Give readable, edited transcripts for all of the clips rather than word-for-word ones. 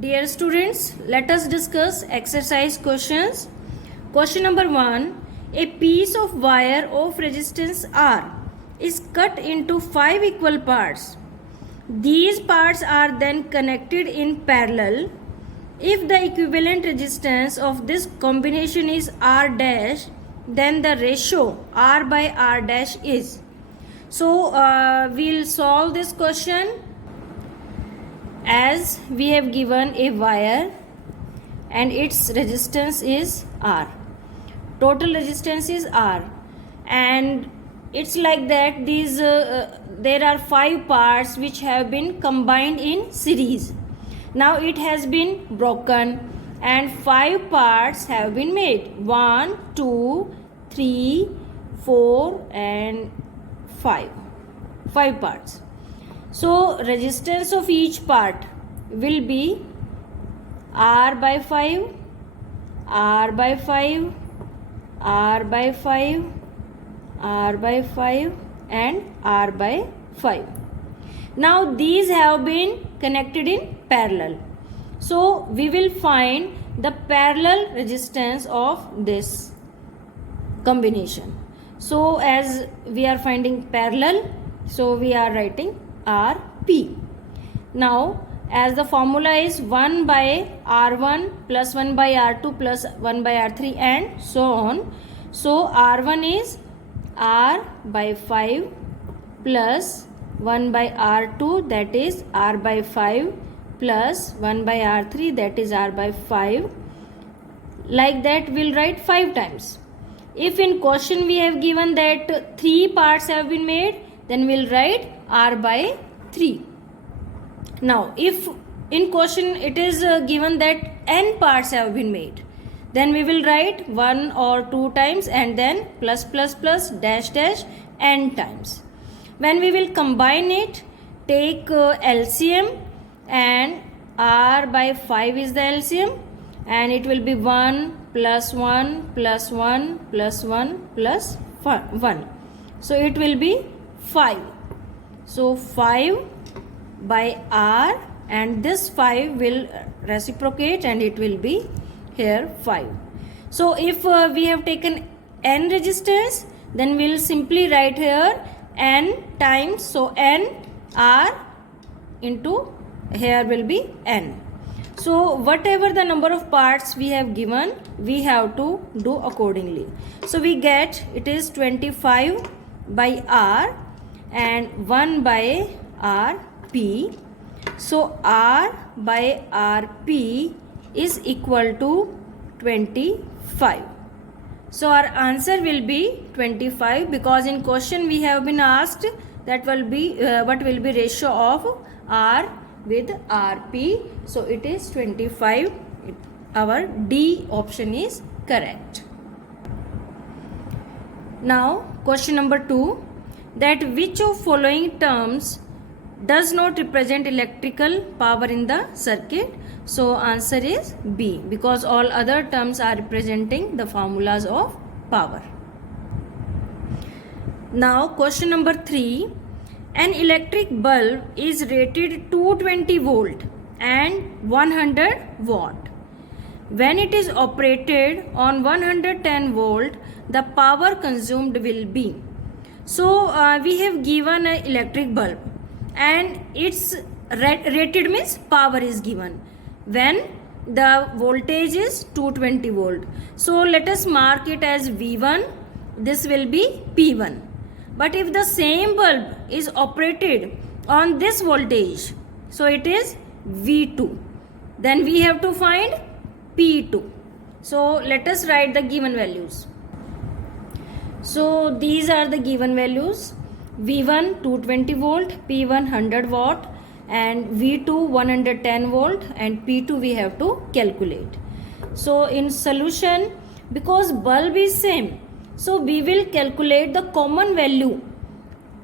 Dear students, let us discuss exercise questions. Question number 1. A piece of wire of resistance R is cut into 5 equal parts. These parts are then connected in parallel. If the equivalent resistance of this combination is R dash, then the ratio R by R dash is. So, we'll solve this question. As we have given a wire and its resistance is R, total resistance is R, and it's like that these there are 5 parts which have been combined in series. Now it has been broken and 5 parts have been made. 1, 2, 3, 4 and 5 parts. So resistance of each part will be R by 5, R by 5, R by 5, R by 5 and R by 5. Now these have been connected in parallel. So we will find the parallel resistance of this combination. So as we are finding parallel, so we are writing Rp. Now as the formula is 1 by R1 plus 1 by R2 plus 1 by R3 and so on. So R1 is R by 5 plus 1 by R2, that is R by 5 plus 1 by R3, that is R by 5. Like that we'll write 5 times. If in question we have given that 3 parts have been made, then we'll write R by 3. Now if in question it is given that n parts have been made, then we will write 1 or 2 times and then plus plus plus dash dash n times. When we will combine it, take LCM, and R by 5 is the LCM, and it will be 1 plus 1 plus 1 plus 1 plus 1. So it will be 5. So 5 by R, and this 5 will reciprocate and it will be here 5. So if we have taken n resistance, then we will simply write here n times, so n R into here will be n. So whatever the number of parts we have given, we have to do accordingly. So we get it is 25 by R and 1 by Rp. So R by Rp is equal to 25. So our answer will be 25, because in question we have been asked that will be what will be ratio of R with Rp. So it is 25. Our D option is correct. Now question number 2, that which of following terms does not represent electrical power in the circuit? So answer is B, because all other terms are representing the formulas of power. Now question number 3, an electric bulb is rated 220 volt and 100 watt. When it is operated on 110 volt, the power consumed will be. So we have given an electric bulb and its rated means power is given when the voltage is 220 volt. So let us mark it as V1. This will be P1. But if the same bulb is operated on this voltage, so it is V2. Then we have to find P2. So let us write the given values. So these are the given values. V1 220 volt, P1 100 watt and V2 110 volt, and P2 we have to calculate. So in solution, because bulb is same, so we will calculate the common value.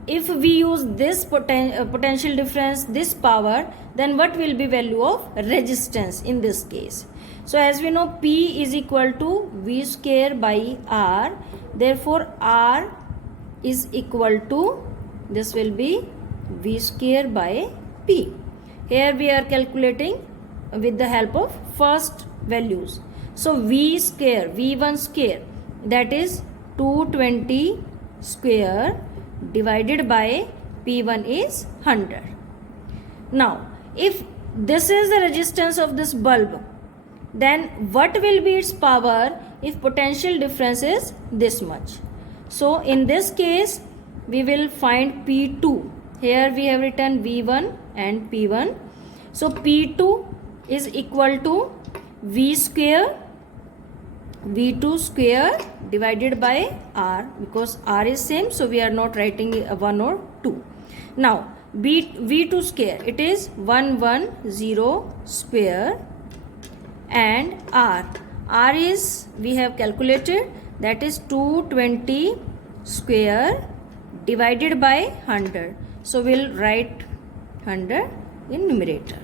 If we use this potential difference, this power, then what will be value of resistance in this case? So as we know, P is equal to V square by R. Therefore R is equal to, this will be V square by P. Here we are calculating with the help of first values. So v square, v1 square, that is 220 square divided by p1 is 100. Now if this is the resistance of this bulb, then what will be its power if potential difference is this much? So in this case we will find P2. Here we have written V1 and P1. So P2 is equal to V square, V2 square divided by R, because R is same, so we are not writing 1 or 2. Now V2 square, it is 110 square, and R is, we have calculated, that is 220 square divided by 100. So we'll write 100 in numerator.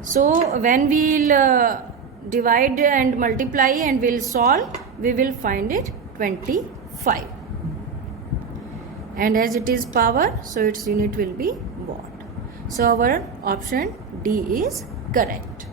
So when we'll divide and multiply and we'll solve, we will find it 25. And as it is power, so its unit will be watt. So our option D is correct.